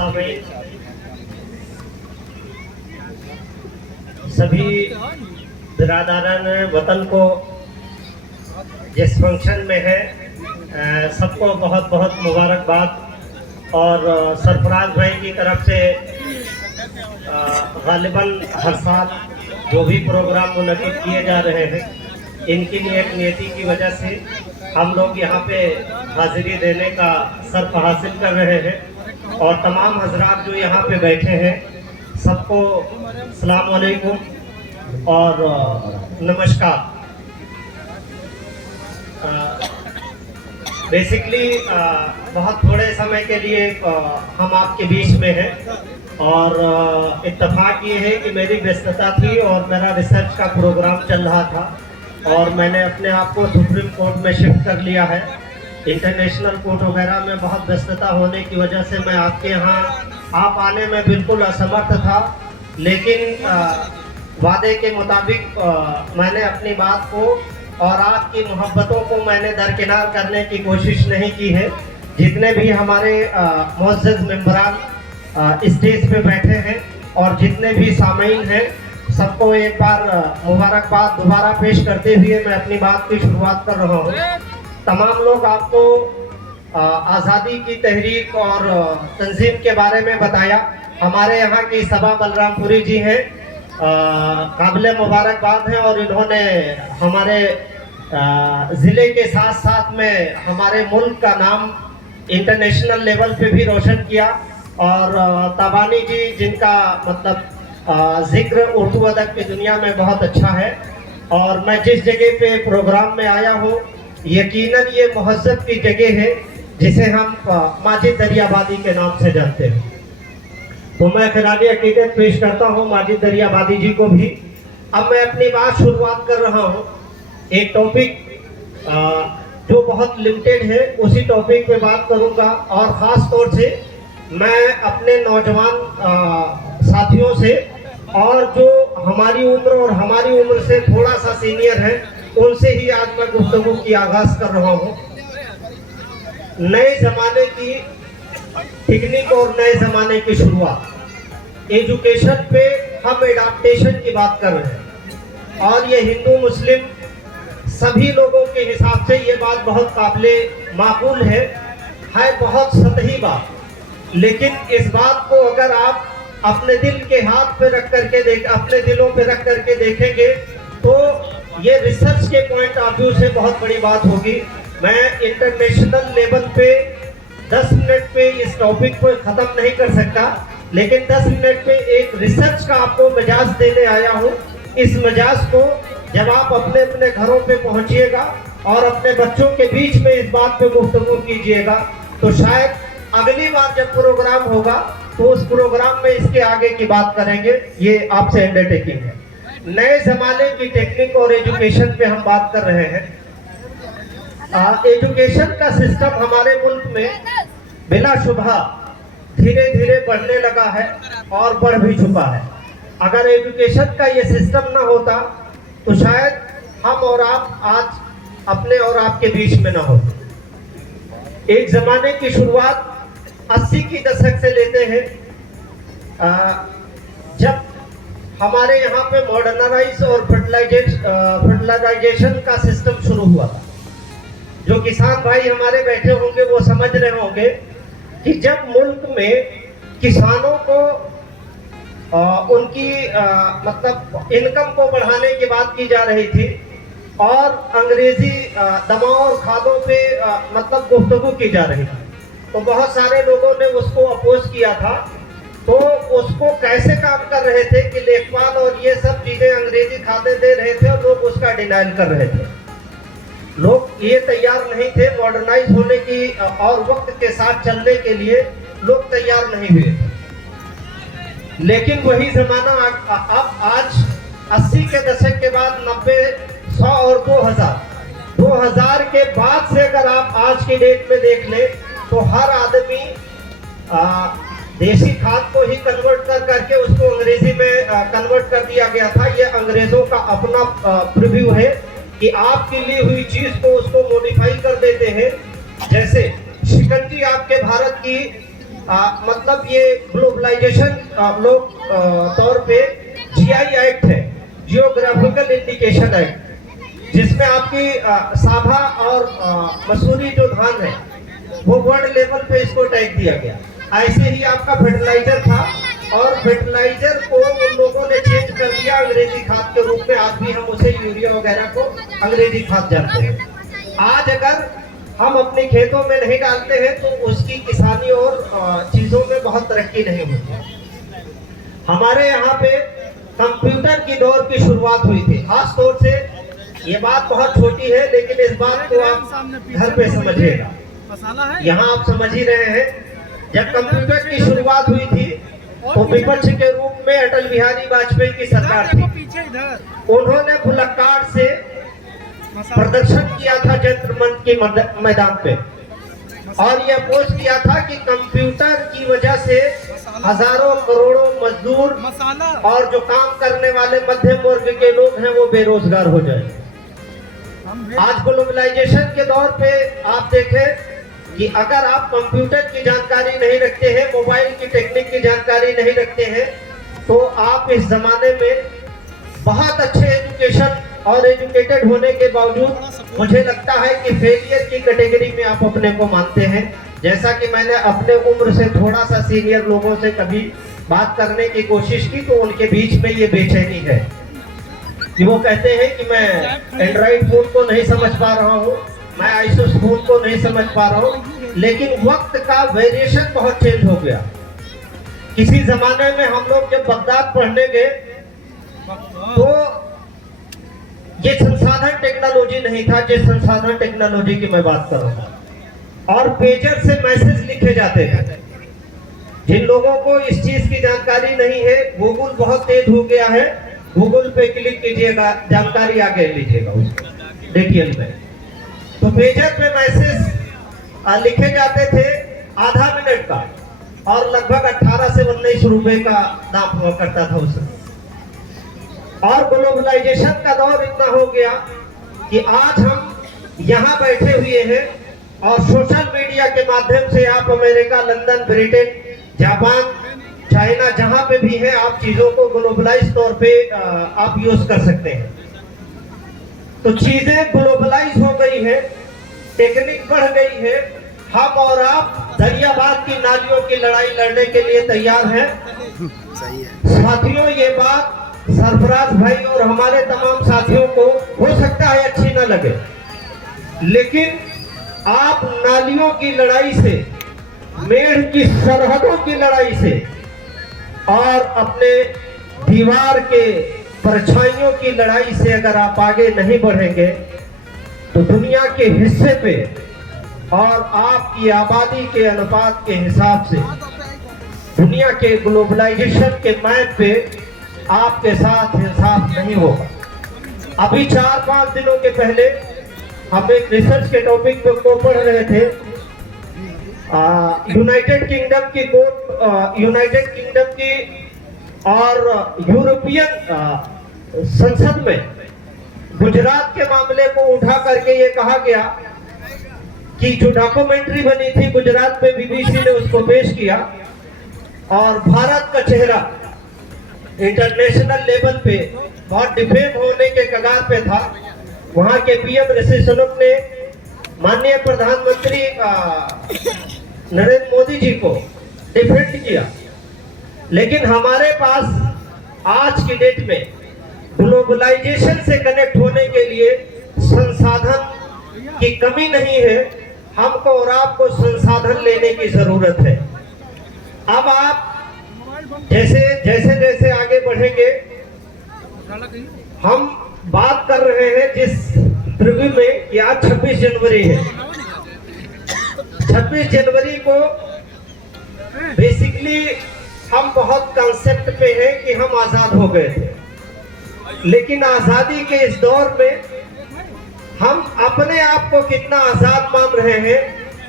सामीन, सभी बिरादरान वतन को जिस फंक्शन में है सबको बहुत बहुत मुबारकबाद। और सरफराज भाई की तरफ से गालिबन हर साल जो भी प्रोग्राम मुनक़िद किए जा रहे हैं, इनकी नियति की वजह से हम लोग यहाँ पे हाजिरी देने का सर्फ हासिल कर रहे हैं। और तमाम हजरात जो यहाँ पे बैठे हैं सबको अस्सलाम वालेकुम और नमस्कार। बेसिकली बहुत थोड़े समय के लिए हम आपके बीच में हैं और इत्तेफाक ये है कि मेरी व्यस्तता थी और मेरा रिसर्च का प्रोग्राम चल रहा था और मैंने अपने आप को सुप्रीम कोर्ट में शिफ्ट कर लिया है। इंटरनेशनल कोर्ट वगैरह में बहुत व्यस्तता होने की वजह से मैं आपके यहाँ आप आने में बिल्कुल असमर्थ था, लेकिन वादे के मुताबिक मैंने अपनी बात को और आपकी मोहब्बतों को मैंने दरकिनार करने की कोशिश नहीं की है। जितने भी हमारे मुअज़्ज़ज़ मेंबरान स्टेज पे बैठे हैं और जितने भी सामीन हैं, सबको एक बार मुबारकबाद दोबारा पेश करते हुए मैं अपनी बात की शुरुआत कर रहा हूँ। तमाम लोग आपको आज़ादी की तहरीक और तंजीम के बारे में बताया। हमारे यहाँ की सबा बलरामपुरी जी हैं, काबिल मुबारकबाद हैं और इन्होंने हमारे ज़िले के साथ साथ में हमारे मुल्क का नाम इंटरनेशनल लेवल पे भी रोशन किया। और तबानी जी, जिनका मतलब जिक्र उर्दू अदब की दुनिया में बहुत अच्छा है, और मैं जिस जगह पे प्रोग्राम में आया हूँ यकीनन ये महज़्ज़ब की जगह है जिसे हम माजिद दरियाबादी के नाम से जानते हैं। तो मैं खिरानी अकीदत पेश करता हूँ माजिद दरियाबादी जी को भी। अब मैं अपनी बात शुरुआत कर रहा हूँ एक टॉपिक जो बहुत लिमिटेड है, उसी टॉपिक पे बात करूँगा। और ख़ास तौर से मैं अपने नौजवान साथियों से और जो हमारी उम्र और हमारी उम्र से थोड़ा सा सीनियर है उनसे ही आज मैं गुफ्तगू की आगाज़ कर रहा हूँ। नए ज़माने की टेक्निक और नए ज़माने की शुरुआत। एजुकेशन पे हम एडाप्टेशन की बात कर रहे हैं और ये हिंदू मुस्लिम सभी लोगों के हिसाब से ये बात बहुत काबिले माकूल है बहुत सतही बात। लेकिन इस बात को अगर आप अपने दिल के हाथ पे रख करके अपने दिलों पे रख करके देखेंगे तो ये रिसर्च के पॉइंट ऑफ व्यू से बहुत बड़ी बात होगी। मैं इंटरनेशनल लेवल पे 10 मिनट पे इस टॉपिक को ख़त्म नहीं कर सकता, लेकिन 10 मिनट पे एक रिसर्च का आपको मजाज देने आया हूँ। इस मजाज को जब आप अपने अपने घरों पे पहुँचिएगा और अपने बच्चों के बीच में इस बात पे गुफ्तगू कीजिएगा तो शायद अगली बार जब प्रोग्राम होगा तो उस प्रोग्राम में इसके आगे की बात करेंगे। ये आपसे अंडरटेकिंग है। नए ज़माने की टेक्निक और एजुकेशन पे हम बात कर रहे हैं। एजुकेशन का सिस्टम हमारे मुल्क में बिला शुबहा धीरे धीरे बढ़ने लगा है और बढ़ भी चुका है। अगर एजुकेशन का ये सिस्टम ना होता तो शायद हम और आप आज अपने और आपके बीच में ना होते। एक ज़माने की शुरुआत 80 की दशक से लेते हैं, जब हमारे यहाँ पे मॉडर्नाइज और फर्टिलाइजेशन का सिस्टम शुरू हुआ था। जो किसान भाई हमारे बैठे होंगे वो समझ रहे होंगे कि जब मुल्क में किसानों को उनकी मतलब इनकम को बढ़ाने की बात की जा रही थी और अंग्रेजी दवाओं और खादों पे मतलब गुफ्तगू की जा रही थी, तो बहुत सारे लोगों ने उसको अपोज किया था। तो उसको कैसे काम कर रहे थे कि लेखपाल और ये सब चीज़ें अंग्रेजी खाते दे रहे थे और लोग उसका डिनाइल कर रहे थे। लोग ये तैयार नहीं थे मॉडर्नाइज होने की और वक्त के साथ चलने के लिए लोग तैयार नहीं हुए थे। लेकिन वही ज़माना अब आज 80 के दशक के बाद 90, 100 और 2000 के बाद से अगर आप आज की डेट में देख लें तो हर आदमी देसी खाद को ही कन्वर्ट करके उसको अंग्रेजी में कन्वर्ट कर दिया गया था। ये अंग्रेजों का अपना प्रीव्यू है कि आपकी ली हुई चीज को उसको मॉडिफाई कर देते हैं। जैसे शिकंजी आपके भारत की मतलब ये ग्लोबलाइजेशन लोग तौर पे जीआई एक्ट है, जियोग्राफिकल इंडिकेशन एक्ट, जिसमें आपकी साभा और मसूरी जो धान है वो वर्ल्ड लेवल पे इसको टैग दिया गया। ऐसे ही आपका फर्टिलाइजर था और फर्टिलाइजर को उन लोगों ने चेंज कर दिया अंग्रेजी खाद के रूप में। आज भी हम उसे यूरिया वगैरह को अंग्रेजी खाद जानते हैं। आज अगर हम अपने खेतों में नहीं डालते हैं तो उसकी किसानी और चीजों में बहुत तरक्की नहीं होती। हमारे यहाँ पे कंप्यूटर की दौर की शुरुआत हुई थी। खास तौर से ये बात बहुत छोटी है, लेकिन इस बात को आप घर पे समझिएगा। यहाँ आप समझ ही रहे हैं, जब कंप्यूटर की शुरुआत हुई थी तो विपक्ष के रूप में अटल बिहारी वाजपेयी की सरकार थी। उन्होंने बुलक्काड़ से प्रदर्शन किया था जनता मंच के मैदान पे, और यह अपोज किया था कि कंप्यूटर की वजह से हजारों करोड़ों मजदूर और जो काम करने वाले मध्यम वर्ग के लोग हैं वो बेरोजगार हो जाए। आज ग्लोबलाइजेशन के दौर पे आप देखें कि अगर आप कंप्यूटर की जानकारी नहीं रखते हैं, मोबाइल की टेक्निक की जानकारी नहीं रखते हैं, तो आप इस जमाने में बहुत अच्छे एजुकेशन और एजुकेटेड होने के बावजूद मुझे लगता है कि फेलियर की कैटेगरी में आप अपने को मानते हैं। जैसा कि मैंने अपने उम्र से थोड़ा सा सीनियर लोगों से कभी बात करने की कोशिश की तो उनके बीच में ये बेचैनी है कि वो कहते हैं कि मैं एंड्रॉइड फोन को नहीं समझ पा रहा हूँ, मैं आईसूस फोन को नहीं समझ पा रहा हूँ। लेकिन वक्त का वेरिएशन बहुत चेंज हो गया। किसी जमाने में हम लोग जब बगदाद पढ़ने गए तो ये संसाधन टेक्नोलॉजी नहीं था, जिस संसाधन टेक्नोलॉजी की मैं बात कर रहा हूँ, और पेजर से मैसेज लिखे जाते थे। जिन लोगों को इस चीज की जानकारी नहीं है, गूगल बहुत तेज हो गया है, गूगल पे क्लिक कीजिएगा, जानकारी आगे लीजिएगा उसको डिटेल में। तो पेजर पे मैसेज लिखे जाते थे आधा मिनट का, और लगभग 18 से 19 रुपए का दाम हुआ करता था उसमें। और ग्लोबलाइजेशन का दौर इतना हो गया कि आज हम यहाँ बैठे हुए हैं और सोशल मीडिया के माध्यम से आप America, London, Britain, Japan, China, जहां पे भी है, आप चीजों को ग्लोबलाइज तौर पे आप यूज कर सकते हैं। तो चीजें ग्लोबलाइज हो गई है, टेक्निक बढ़ गई है। हम और आप दरियाबाद की नालियों की लड़ाई लड़ने के लिए तैयार हैं। साथियों, ये बात सरफराज भाई और हमारे तमाम साथियों को हो सकता है अच्छी न लगे, लेकिन आप नालियों की लड़ाई से, मेढ़ की सरहदों की लड़ाई से और अपने दीवार के परछाइयों की लड़ाई से अगर आप आगे नहीं बढ़ेंगे तो दुनिया के हिस्से पे और आपकी आबादी के अनुपात के हिसाब से दुनिया के ग्लोबलाइजेशन के मैप पे आपके साथ इंसाफ नहीं होगा। अभी 4-5 दिनों के पहले हम एक रिसर्च के टॉपिक को पढ़ रहे थे। यूनाइटेड किंगडम की कोर्ट, यूनाइटेड किंगडम की और यूरोपियन संसद में गुजरात के मामले को उठा करके ये कहा गया कि जो डॉक्यूमेंट्री बनी थी गुजरात पे, बीबीसी ने उसको पेश किया और भारत का चेहरा इंटरनेशनल लेवल पे बहुत डिफेम होने के कगार पे था। वहां के पीएम ऋषि सुनक ने माननीय प्रधानमंत्री नरेंद्र मोदी जी को डिफेंड किया, लेकिन हमारे पास आज की डेट में ग्लोबलाइजेशन से कनेक्ट होने के लिए संसाधन की कमी नहीं है। हमको और आपको संसाधन लेने की जरूरत है। अब आप जैसे जैसे जैसे आगे बढ़ेंगे, हम बात कर रहे हैं जिस पृथ्वी में कि आज 26 जनवरी है। 26 जनवरी को बेसिकली हम बहुत कॉन्सेप्ट पे हैं कि हम आजाद हो गए थे, लेकिन आजादी के इस दौर में हम अपने आप को कितना आजाद मान रहे हैं।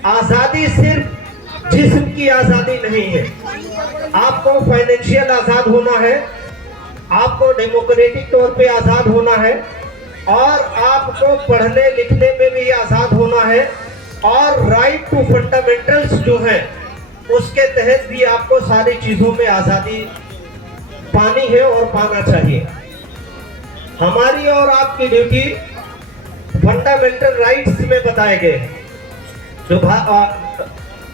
आजादी सिर्फ जिस्म की आजादी नहीं है, आपको फाइनेंशियल आजाद होना है, आपको डेमोक्रेटिक तौर पे आजाद होना है, और आपको पढ़ने लिखने में भी आजाद होना है, और राइट टू फंडामेंटल्स जो है उसके तहत भी आपको सारी चीजों में आजादी पानी है और पाना चाहिए। हमारी और आपकी ड्यूटी फंडामेंटल राइट्स में बताए गए हैं। जो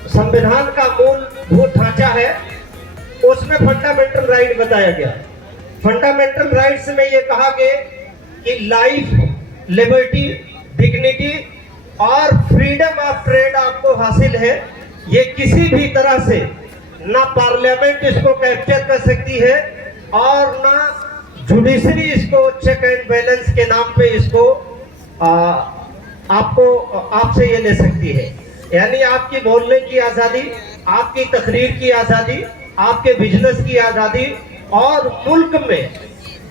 संविधान का मूलभूत ढांचा है उसमें फंडामेंटल राइट बताया गया। फंडामेंटल राइट्स में ये कहा गया कि लाइफ, लिबर्टी, डिग्निटी और फ्रीडम ऑफ ट्रेड आपको हासिल है। ये किसी भी तरह से ना पार्लियामेंट इसको कैप्चर कर सकती है और ना जुडिशरी इसको चेक एंड बैलेंस के नाम पे इसको आपसे ये ले सकती है। यानी आपकी बोलने की आजादी, आपकी तकरीर की आजादी, आपके बिजनेस की आजादी और मुल्क में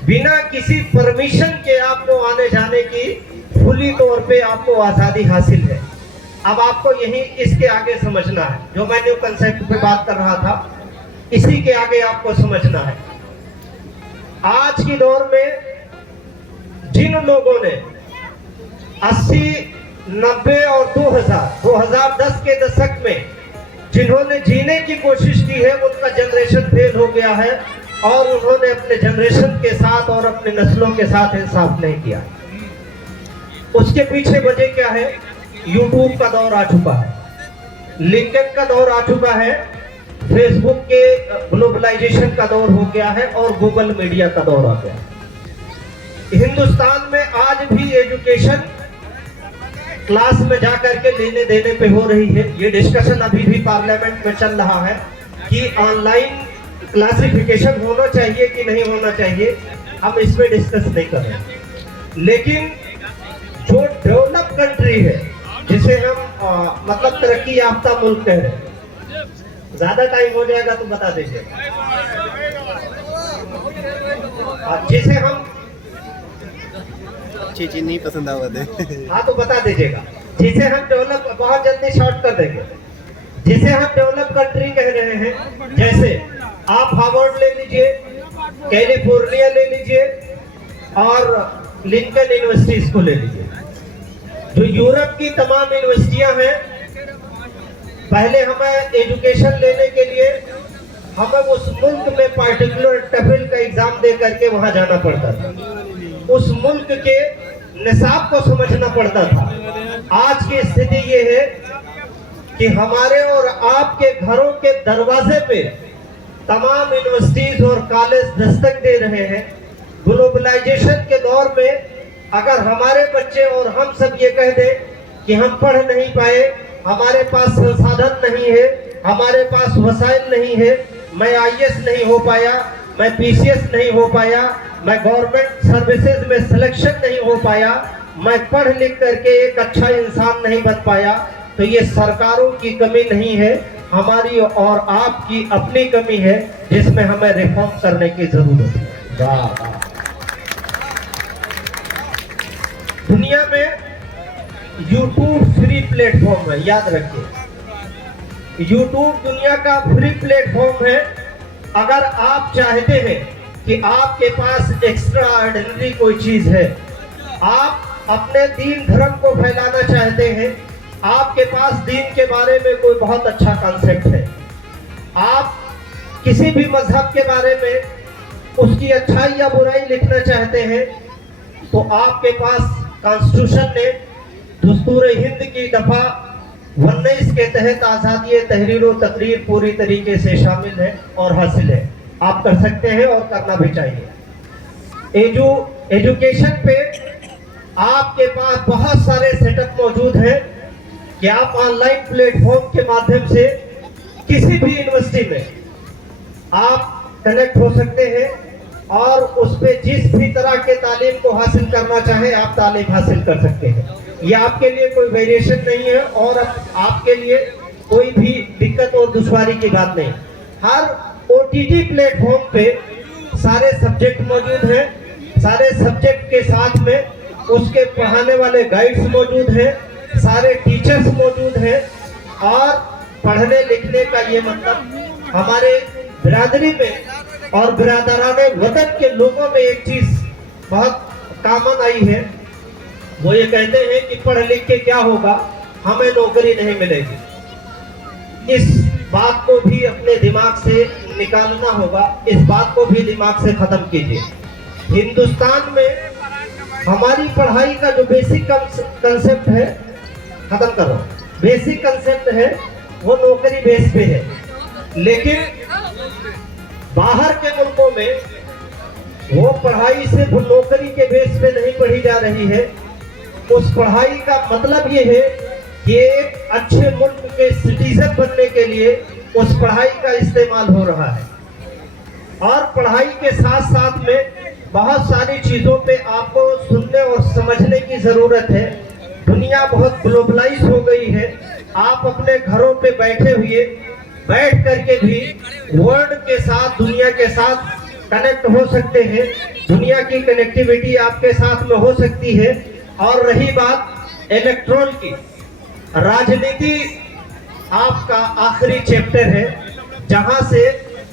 बिना किसी परमिशन के आपको आने जाने की खुली तौर पे आपको आजादी हासिल है। अब आपको यही इसके आगे समझना है। जो मैं न्यू कंसेप्ट पे बात कर रहा था, इसी के आगे आपको समझना है। आज की दौर में जिन लोगों ने 80, 90 और 2010 के दशक में जिन्होंने जीने की कोशिश की है, उनका जनरेशन फेल हो गया है और उन्होंने अपने जनरेशन के साथ और अपने नस्लों के साथ इंसाफ नहीं किया। उसके पीछे वजह क्या है? यूट्यूब का दौर आ चुका है, लिंक्डइन का दौर आ चुका है, फेसबुक के ग्लोबलाइजेशन का दौर हो गया है और गूगल मीडिया का दौर आ गया है। हिंदुस्तान में आज भी एजुकेशन क्लास में जाकर के लेने देने पे हो रही है। ये डिस्कशन अभी भी पार्लियामेंट में चल रहा है कि ऑनलाइन क्लासिफिकेशन होना चाहिए कि नहीं होना चाहिए। हम इसमें डिस्कस नहीं कर रहे। लेकिन जो डेवलप कंट्री है, जिसे हम मतलब तरक्की याफ्ता मुल्क कह रहे हैं, ज्यादा टाइम हो जाएगा तो बता दीजिए। जिसे हम चीज नहीं पसंद आवा दे हाँ तो बता दीजिएगा। जिसे हम डेवलप, बहुत जल्दी शॉर्ट कर देंगे, जिसे हम डेवलप कंट्री कह रहे हैं, जैसे आप हार्वर्ड ले लीजिए, कैलिफोर्निया ले लीजिए और लिंकन यूनिवर्सिटीज को ले लीजिए। जो यूरोप की तमाम यूनिवर्सिटियां हैं, पहले हमें एजुकेशन लेने के लिए हमें उस मुल्क में पार्टिकुलर टफेल का एग्जाम दे करके वहां जाना पड़ता था, उस मुल्क के निसाब को समझना पड़ता था। आज की स्थिति ये है कि हमारे और आपके घरों के दरवाजे पे तमाम यूनिवर्सिटीज और कॉलेज दस्तक दे रहे हैं। ग्लोबलाइजेशन के दौर में अगर हमारे बच्चे और हम सब ये कह दें कि हम पढ़ नहीं पाए, हमारे पास संसाधन नहीं है, हमारे पास वसाइल नहीं है, मैं आईएएस नहीं हो पाया, मैं पीसीएस नहीं हो पाया, मैं गवर्नमेंट सर्विसेज में सिलेक्शन नहीं हो पाया, मैं पढ़ लिख करके एक अच्छा इंसान नहीं बन पाया, तो ये सरकारों की कमी नहीं है, हमारी और आपकी अपनी कमी है, जिसमें हमें रिफॉर्म करने की जरूरत है। दुनिया में यूट्यूब फ्री प्लेटफॉर्म है, याद रखिए। यूट्यूब दुनिया का फ्री प्लेटफॉर्म है। अगर आप चाहते हैं कि आपके पास एक्स्ट्रा ऑर्डिनरी कोई चीज है, आप अपने दीन धर्म को फैलाना चाहते हैं, आपके पास दीन के बारे में कोई बहुत अच्छा कॉन्सेप्ट है, आप किसी भी मजहब के बारे में उसकी अच्छाई या बुराई लिखना चाहते हैं, तो आपके पास कॉन्स्टिट्यूशन ने दस्तूर हिंद की दफा 19 के तहत आज़ादी तहरीर और तकरीर पूरी तरीके से शामिल है और हासिल है। आप कर सकते हैं और करना भी चाहिए। एजुकेशन पे आपके पास बहुत सारे सेटअप मौजूद हैं कि आप ऑनलाइन प्लेटफॉर्म के माध्यम से किसी भी यूनिवर्सिटी में आप कनेक्ट हो सकते हैं और उस पे जिस भी तरह के तालीम को हासिल करना चाहे आप तालीम हासिल कर सकते हैं। ये आपके लिए कोई वेरिएशन नहीं है और आपके लिए कोई भी दिक्कत और दुश्वारी की बात नहीं। हर ओटीटी प्लेटफॉर्म पे सारे सब्जेक्ट मौजूद हैं, सारे सब्जेक्ट के साथ में उसके पढ़ाने वाले गाइड्स मौजूद हैं, सारे टीचर्स मौजूद हैं। और पढ़ने लिखने का ये मतलब हमारे बिरादरी में और बिरादराने वतन के लोगों में एक चीज बहुत कॉमन आई है, वो ये कहते हैं कि पढ़ लिख के क्या होगा, हमें नौकरी नहीं मिलेगी। इस बात को भी अपने दिमाग से निकालना होगा, इस बात को भी दिमाग से खत्म कीजिए। हिंदुस्तान में हमारी पढ़ाई का जो बेसिक कंसेप्ट है, खत्म करो, बेसिक कंसेप्ट है वो नौकरी बेस पे है। लेकिन बाहर के मुल्कों में वो पढ़ाई सिर्फ नौकरी के बेस पे नहीं पढ़ी जा रही है। उस पढ़ाई का मतलब ये है कि एक अच्छे मुल्क के सिटीजन बनने के लिए उस पढ़ाई का इस्तेमाल हो रहा है। और पढ़ाई के साथ साथ में बहुत सारी चीज़ों पे आपको सुनने और समझने की ज़रूरत है। दुनिया बहुत ग्लोबलाइज हो गई है। आप अपने घरों पे बैठ करके भी वर्ल्ड के साथ, दुनिया के साथ कनेक्ट हो सकते हैं। दुनिया की कनेक्टिविटी आपके साथ में हो सकती है। और रही बात इलेक्ट्रॉन की, राजनीति आपका आखिरी चैप्टर है जहां से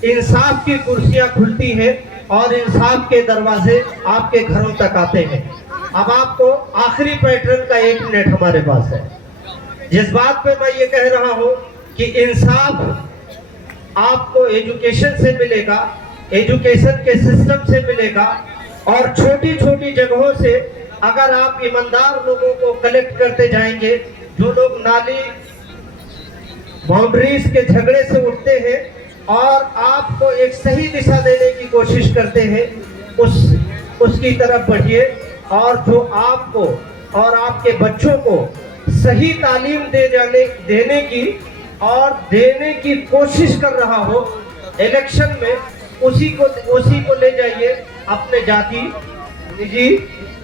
इंसाफ की कुर्सियां खुलती हैं और इंसाफ के दरवाजे आपके घरों तक आते हैं। अब आपको आखिरी पैटर्न का 1 मिनट हमारे पास है। जिस बात पे मैं ये कह रहा हूं कि इंसाफ आपको एजुकेशन से मिलेगा, एजुकेशन के सिस्टम से मिलेगा। और छोटी छोटी जगहों से अगर आप ईमानदार लोगों को कलेक्ट करते जाएंगे, जो लोग नाली बाउंड्रीज के झगड़े से उठते हैं और आपको एक सही दिशा देने की कोशिश करते हैं, उसकी तरफ बढ़िए। और जो आपको और आपके बच्चों को सही तालीम देने की कोशिश कर रहा हो इलेक्शन में, उसी को ले जाइए अपने जाति, निजी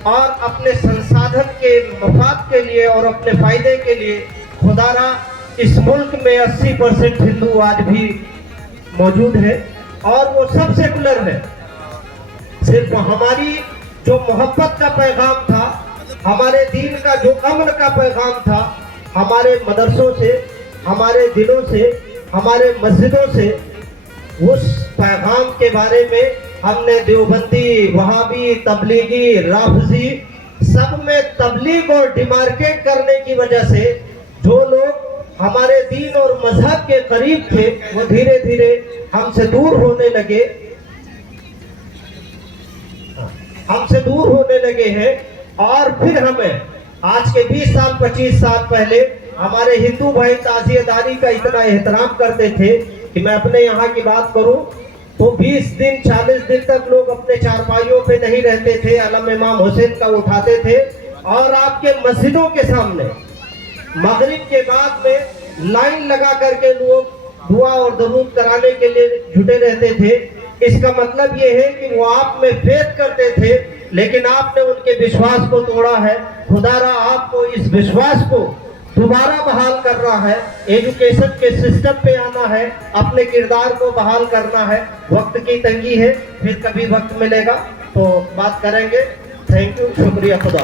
और अपने संसाधन के मफाद के लिए और अपने फायदे के लिए। खुदारा इस मुल्क में 80% हिंदू आज भी मौजूद है और वो सब सेकुलर है। सिर्फ हमारी जो मोहब्बत का पैगाम था, हमारे दीन का जो अमन का पैगाम था, हमारे मदरसों से, हमारे दिलों से, हमारे मस्जिदों से उस पैगाम के बारे में हमने देवबंदी, वहाबी, तबलीगी, राफजी सब में तबलीग और डिमार्केट करने की वजह से जो लोग हमारे दीन और मजहब के करीब थे वो धीरे धीरे हमसे दूर होने लगे हैं। और फिर हमें आज के 20 साल 25 साल पहले हमारे हिंदू भाई ताजियेदारी का इतना एहतराम करते थे कि मैं अपने यहाँ की बात करूं तो 20 दिन 40 दिन तक लोग अपने चारपाइयों पे नहीं रहते थे, अलम इमाम हुसैन का उठाते थे और आपके मस्जिदों के सामने मगरिब के बाद में लाइन लगा करके लोग दुआ और दरूद कराने के लिए जुटे रहते थे। इसका मतलब ये है कि वो आप में फेथ करते थे, लेकिन आपने उनके विश्वास को तोड़ा है। खुदारा आपको इस विश्वास को दोबारा बहाल करना है, एजुकेशन के सिस्टम पे आना है, अपने किरदार को बहाल करना है। वक्त की तंगी है, फिर कभी वक्त मिलेगा तो बात करेंगे। थैंक यू, शुक्रिया, खुदा।